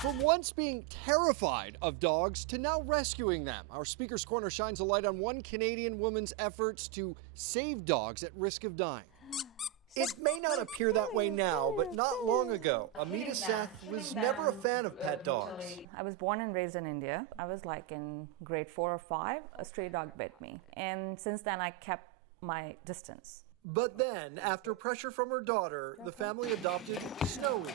From once being terrified of dogs to now rescuing them, our Speaker's Corner shines a light on one Canadian woman's efforts to save dogs at risk of dying. It may not appear that way now, but not long ago, Amita Seth was never a fan of pet dogs. I was born and raised in India. I was like in grade 4 or 5, a stray dog bit me. And since then, I kept my distance. But then, after pressure from her daughter, the family adopted Snowy.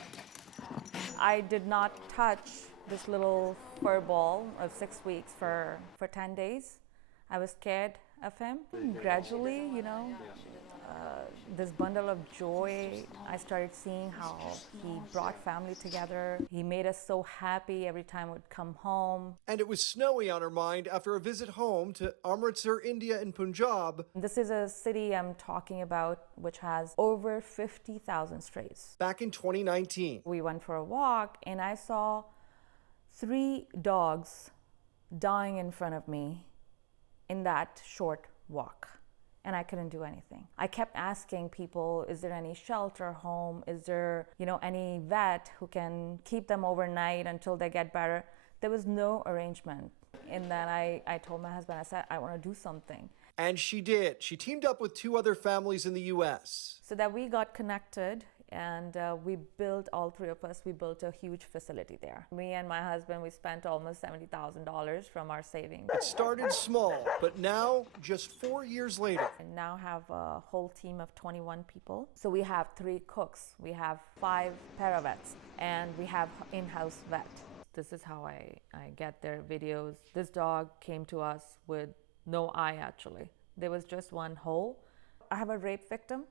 I did not touch this little fur ball of 6 weeks for 10 days. I was scared of him. Gradually, this bundle of joy, I started seeing how he brought family together. He made us so happy every time we'd come home. And it was Snowy on her mind after a visit home to Amritsar, India in Punjab. This is a city I'm talking about which has over 50,000 strays. Back in 2019. We went for a walk and I saw 3 dogs dying in front of me in that short walk. And I couldn't do anything. I kept asking people, is there any shelter home? Is there, any vet who can keep them overnight until they get better? There was no arrangement. And then I told my husband, I said, I want to do something. And she did. She teamed up with 2 other families in the U.S. So that we got connected and all 3 of us, we built a huge facility there. Me and my husband, we spent almost $70,000 from our savings. It started small, but now, just 4 years later. And now have a whole team of 21 people. So we have 3 cooks, we have 5 paravets, and we have in-house vet. This is how I get their videos. This dog came to us with no eye, actually. There was just one hole. I have a rape victim.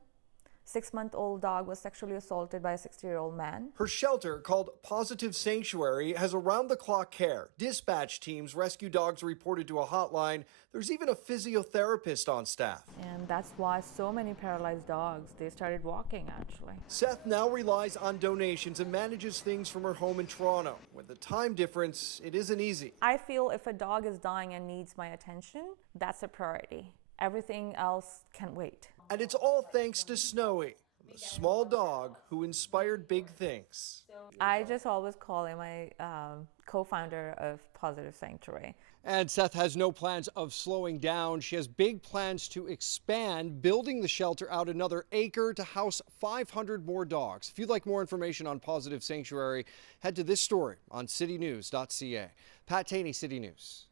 6-month-old dog was sexually assaulted by a 60-year-old man. Her shelter, called Positive Sanctuary, has around-the-clock care. Dispatch teams rescue dogs reported to a hotline. There's even a physiotherapist on staff. And that's why so many paralyzed dogs, they started walking, actually. Seth now relies on donations and manages things from her home in Toronto. With the time difference, it isn't easy. I feel if a dog is dying and needs my attention, that's a priority. Everything else can wait. And it's all thanks to Snowy, a small dog who inspired big things. I just always call him my co-founder of Positive Sanctuary. And Seth has no plans of slowing down. She has big plans to expand, building the shelter out another acre to house 500 more dogs. If you'd like more information on Positive Sanctuary, head to this story on citynews.ca. Pat Taney, City News.